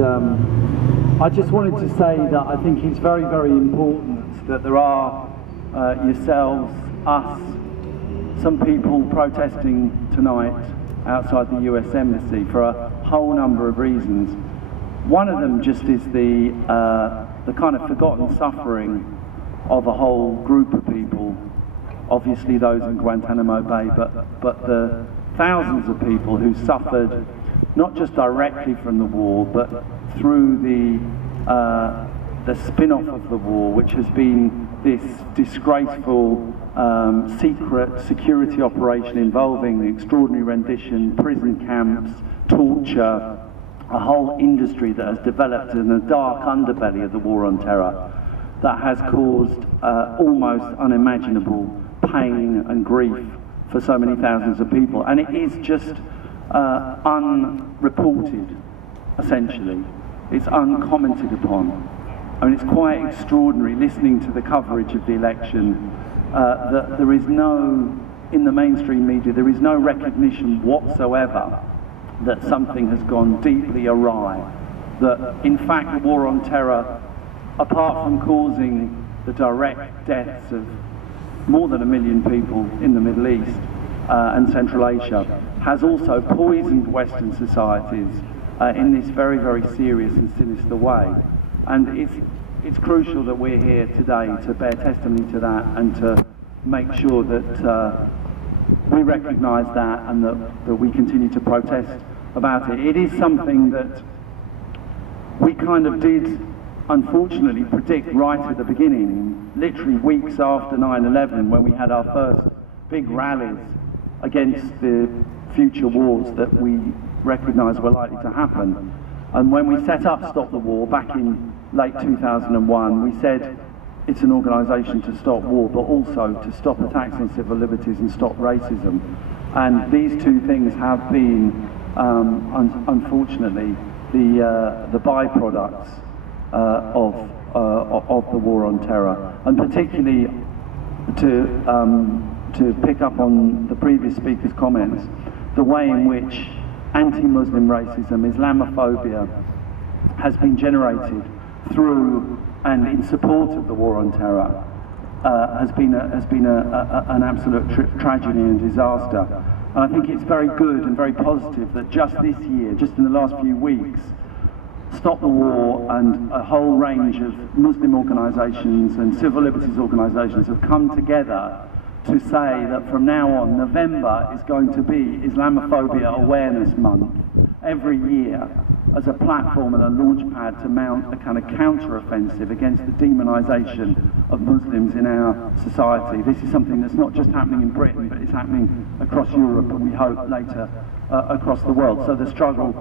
I just wanted to say that I think it's very, very important that there are yourselves, us, some people protesting tonight outside the US Embassy for a whole number of reasons. One of them just is the kind of forgotten suffering of a whole group of people, obviously those in Guantanamo Bay, but the thousands of people who suffered not just directly from the war, but through the spin-off of the war, which has been this disgraceful secret security operation involving the extraordinary rendition, prison camps, torture, a whole industry that has developed in the dark underbelly of the war on terror that has caused almost unimaginable pain and grief for so many thousands of people. And it is just unreported, essentially. It's uncommented upon. I mean, it's quite extraordinary listening to the coverage of the election that there is no, in the mainstream media, there is no recognition whatsoever that something has gone deeply awry. That, in fact, the war on terror, apart from causing the direct deaths of more than 1 million people in the Middle East and Central Asia, has also poisoned Western societies in this very, very serious and sinister way. And it's crucial that we're here today to bear testimony to that and to make sure that we recognise that and that we continue to protest about it. It is something that we kind of did, unfortunately, predict right at the beginning, literally weeks after 9/11, when we had our first big rallies against the future wars that we recognised were likely to happen. And when we set up Stop the War back in late 2001, we said it's an organisation to stop war, but also to stop attacks on civil liberties and stop racism. And these two things have been, unfortunately, the byproducts of the war on terror, and particularly to pick up on the previous speaker's comments, the way in which anti-Muslim racism, Islamophobia, has been generated through and in support of the war on terror has been an absolute tragedy and disaster. And I think it's very good and very positive that just this year, just in the last few weeks, Stop the War and a whole range of Muslim organisations and civil liberties organisations have come together to say that from now on, November is going to be Islamophobia Awareness Month every year as a platform and a launchpad to mount a kind of counter-offensive against the demonisation of Muslims in our society. This is something that's not just happening in Britain, but it's happening across Europe and we hope later across the world. So the struggle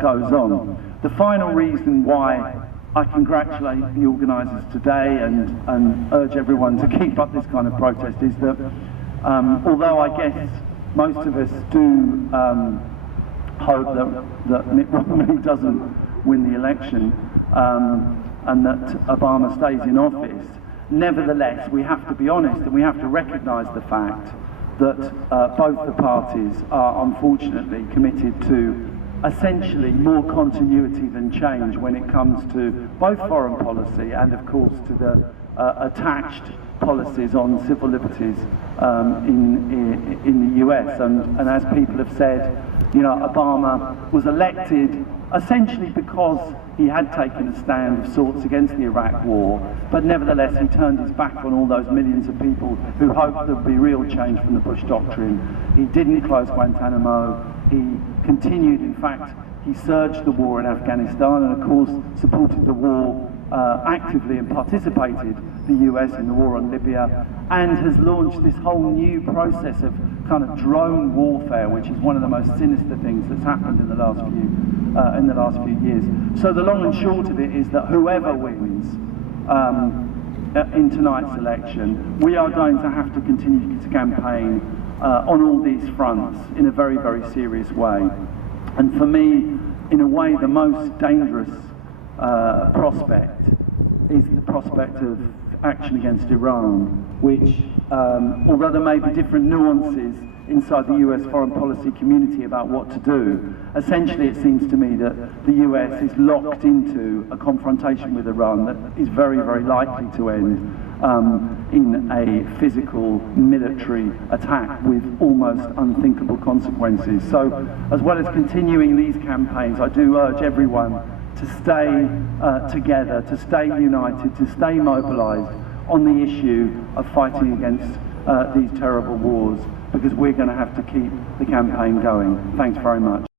goes on. The final reason why I congratulate the organisers today and urge everyone to keep up this kind of protest is that although I guess most of us do hope that Mitt Romney doesn't win the election and that Obama stays in office, nevertheless we have to be honest and we have to recognise the fact that both the parties are unfortunately committed to essentially more continuity than change when it comes to both foreign policy and of course to the attached policies on civil liberties in the US. And as people have said, you know, Obama was elected essentially because he had taken a stand of sorts against the Iraq war, but nevertheless he turned his back on all those millions of people who hoped there would be real change from the Bush doctrine. He didn't close Guantanamo. He continued, in fact, he surged the war in Afghanistan and of course supported the war actively and participated, the US, in the war on Libya, and has launched this whole new process of kind of drone warfare, which is one of the most sinister things that's happened in the last few years. So the long and short of it is that whoever wins in tonight's election, we are going to have to continue to campaign on all these fronts in a very, very serious way. And for me, in a way, the most dangerous prospect is the prospect of action against Iran, which, although there may be different nuances inside the US foreign policy community about what to do. Essentially, it seems to me that the US is locked into a confrontation with Iran that is very, very likely to end in a physical military attack with almost unthinkable consequences. So, as well as continuing these campaigns, I do urge everyone to stay together, to stay united, to stay mobilised on the issue of fighting against these terrible wars, because we're going to have to keep the campaign going. Thanks very much.